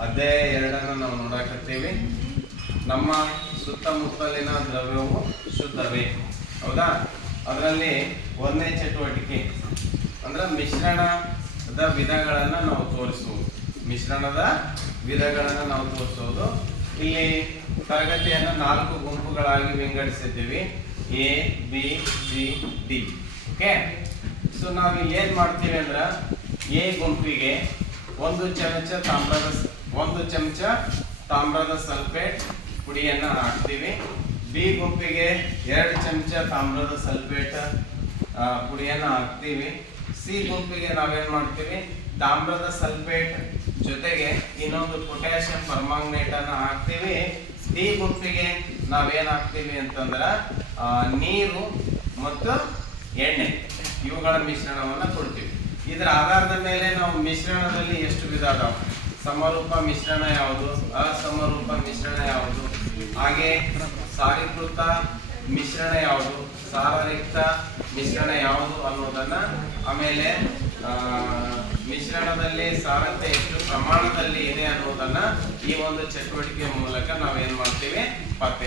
ಅಧ್ಯಾಯ ಎರಡನ್ನು ನಾವು ನೋಡಾಕತ್ತೀವಿ. ನಮ್ಮ ಸುತ್ತಮುತ್ತಲಿನ ದ್ರವ್ಯವು ಶುದ್ಧವೇ. ಹೌದಾ? ಅದರಲ್ಲಿ ಒಂದನೇ ಚಟುವಟಿಕೆ. ಅಂದ್ರೆ ಮಿಶ್ರಣದ ವಿಧಗಳನ್ನು ನಾವು ತೋರಿಸುವುದು. ಮಿಶ್ರಣದ ವಿಧಗಳನ್ನು ನಾವು ತೋರಿಸೋದು ಇಲ್ಲಿ ತರಗತಿಯನ್ನು ನಾಲ್ಕು ಗುಂಪುಗಳಾಗಿ ವಿಂಗಡಿಸಿದ್ದೀವಿ. A, B, C, D. Okay? So ನಾವು ಏನು ಮಾಡ್ತೀವಿ ಅಂದ್ರೆ ಎ ಗುಂಪಿಗೆ ಒಂದು ಚಮಚ ತಾಮ್ರದ ಒಂದು ಚಮಚ ತಾಮ್ರದ ಸಲ್ಫೇಟ್ ಪುಡಿಯನ್ನು ಹಾಕ್ತೀವಿ. ಬಿ ಗುಂಪಿಗೆ ಎರಡು ಚಮಚ ತಾಮ್ರದ ಸಲ್ಫೇಟ್ ಪುಡಿಯನ್ನು ಹಾಕ್ತೀವಿ. ಸಿ ಗುಂಪಿಗೆ ನಾವೇನು ಮಾಡ್ತೀವಿ? ತಾಮ್ರದ ಸಲ್ಫೇಟ್ ಜೊತೆಗೆ ಇನ್ನೊಂದು ಪೊಟ್ಯಾಷಿಯಂ ಪರ್ಮಾಂಗನೇಟ್ ಅನ್ನ ಹಾಕ್ತೀವಿ. ಡಿ ಗುಂಪಿಗೆ ನಾವೇನ್ ಹಾಕ್ತೀವಿ ಅಂತಂದ್ರ ನೀರು ಮತ್ತು ಎಣ್ಣೆ, ಇವುಗಳ ಮಿಶ್ರಣವನ್ನ ಕೊಡ್ತೀವಿ. ಇದರ ಆಧಾರದ ಮೇಲೆ ನಾವು ಮಿಶ್ರಣದಲ್ಲಿ ಎಷ್ಟು ವಿಧ ಅದಾವ? ಸಮರೂಪ ಮಿಶ್ರಣ ಯಾವುದು? ಅಸಮರೂಪ ಮಿಶ್ರಣ ಯಾವುದು? ಹಾಗೆ ಸಾರೀಕೃತ ಮಿಶ್ರಣ ಯಾವುದು? ಸಾರರಿಕ್ತ ಮಿಶ್ರಣ ಯಾವುದು ಅನ್ನೋದನ್ನ ಆಮೇಲೆ ಮಿಶ್ರಣದಲ್ಲಿ ಸಾರತೆ ಎಷ್ಟು ಪ್ರಮಾಣದಲ್ಲಿ ಇದೆ ಅನ್ನೋದನ್ನ ಈ ಒಂದು ಚಟುವಟಿಕೆ ಮೂಲಕ ನಾವೇನ್ ಮಾಡ್ತೀವಿ ಪತ್ತೆ